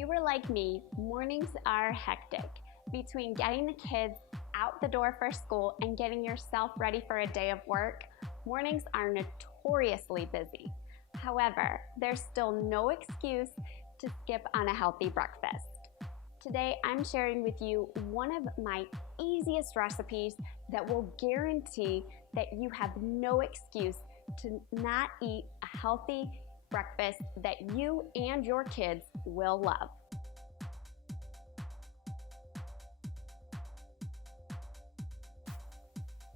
you were like me, mornings are hectic. Between getting the kids out the door for school and getting yourself ready for a day of work, mornings are notoriously busy. However, there's still no excuse to skip on a healthy breakfast. Today, I'm sharing with you one of my easiest recipes that will guarantee that you have no excuse to not eat a healthy breakfast that you and your kids will love.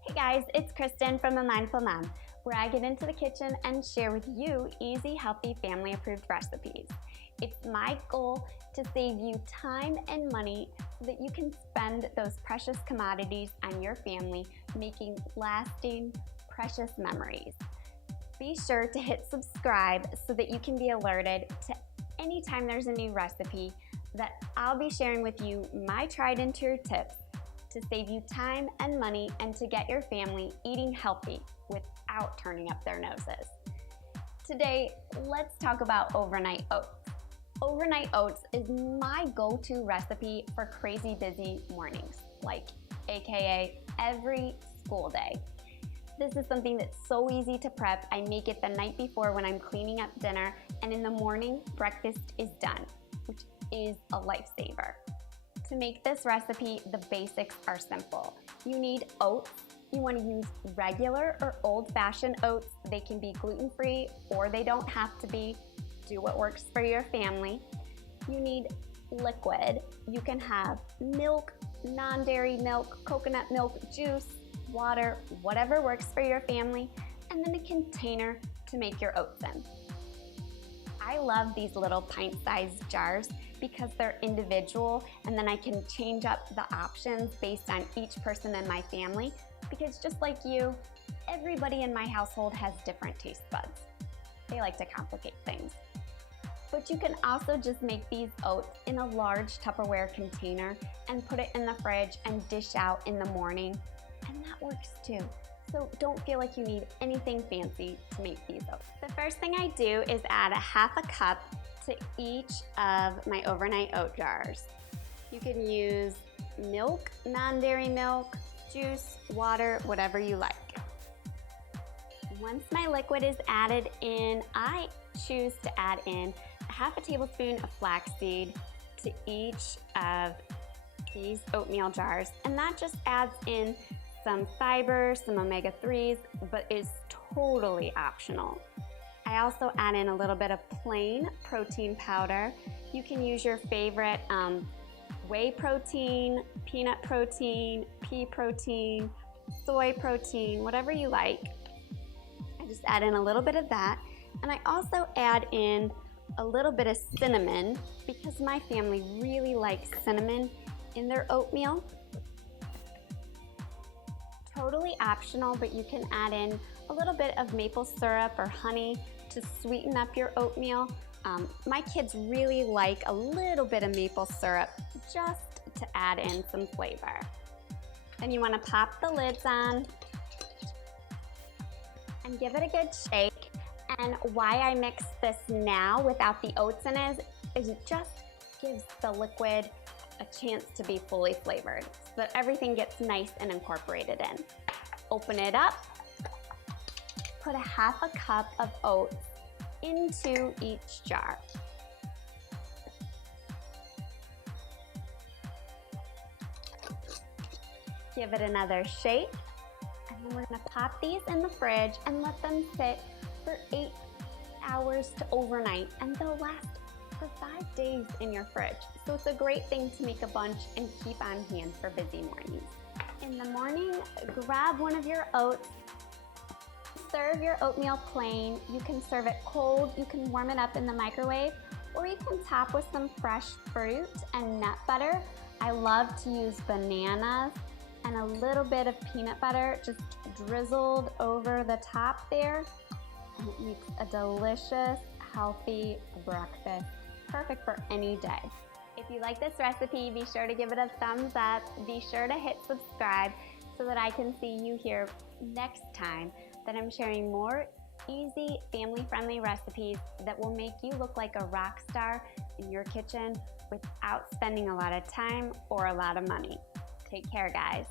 Hey guys, it's Kristen from The Mindful Mom, where I get into the kitchen and share with you easy, healthy, family-approved recipes. It's my goal to save you time and money so that you can spend those precious commodities on your family, making lasting, precious memories. Be sure to hit subscribe so that you can be alerted to anytime there's a new recipe that I'll be sharing with you my tried and true tips to save you time and money and to get your family eating healthy without turning up their noses. Today, let's talk about overnight oats. Overnight oats is my go-to recipe for crazy busy mornings, like AKA every school day. This is something that's so easy to prep. I make it the night before when I'm cleaning up dinner, and in the morning, breakfast is done, which is a lifesaver. To make this recipe, the basics are simple. You need oats. You want to use regular or old-fashioned oats. They can be gluten-free or they don't have to be. Do what works for your family. You need liquid. You can have milk, non-dairy milk, coconut milk, juice, water, whatever works for your family, and then a container to make your oats in. I love these little pint-sized jars because they're individual, and then I can change up the options based on each person in my family, because just like you, everybody in my household has different taste buds. They like to complicate things. But you can also just make these oats in a large Tupperware container and put it in the fridge and dish out in the morning, and that works too. So don't feel like you need anything fancy to make these oats. The first thing I do is add a half a cup to each of my overnight oat jars. You can use milk, non-dairy milk, juice, water, whatever you like. Once my liquid is added in, I choose to add in a half a tablespoon of flaxseed to each of these oatmeal jars, and that just adds in some fiber, some omega-3s, but is totally optional. I also add in a little bit of plain protein powder. You can use your favorite whey protein, peanut protein, pea protein, soy protein, whatever you like. I just add in a little bit of that, and I also add in a little bit of cinnamon because my family really likes cinnamon in their oatmeal. Totally optional, but you can add in a little bit of maple syrup or honey to sweeten up your oatmeal. My kids really like a little bit of maple syrup just to add in some flavor. Then you want to pop the lids on and give it a good shake. And why I mix this now without the oats in it is it just gives the liquid a chance to be fully flavored so that everything gets nice and incorporated in. Open it up, put a half a cup of oats into each jar. Give it another shake, and then we're gonna pop these in the fridge and let them sit for 8 hours to overnight, and they'll last for 5 days in your fridge. So it's a great thing to make a bunch and keep on hand for busy mornings. In the morning, grab one of your oats. Serve your oatmeal plain. You can serve it cold, you can warm it up in the microwave, or you can top with some fresh fruit and nut butter. I love to use bananas and a little bit of peanut butter just drizzled over the top there. And it makes a delicious, healthy breakfast, perfect for any day. If you like this recipe, be sure to give it a thumbs up. Be sure to hit subscribe so that I can see you here next time that I'm sharing more easy, family-friendly recipes that will make you look like a rock star in your kitchen without spending a lot of time or a lot of money. Take care, guys.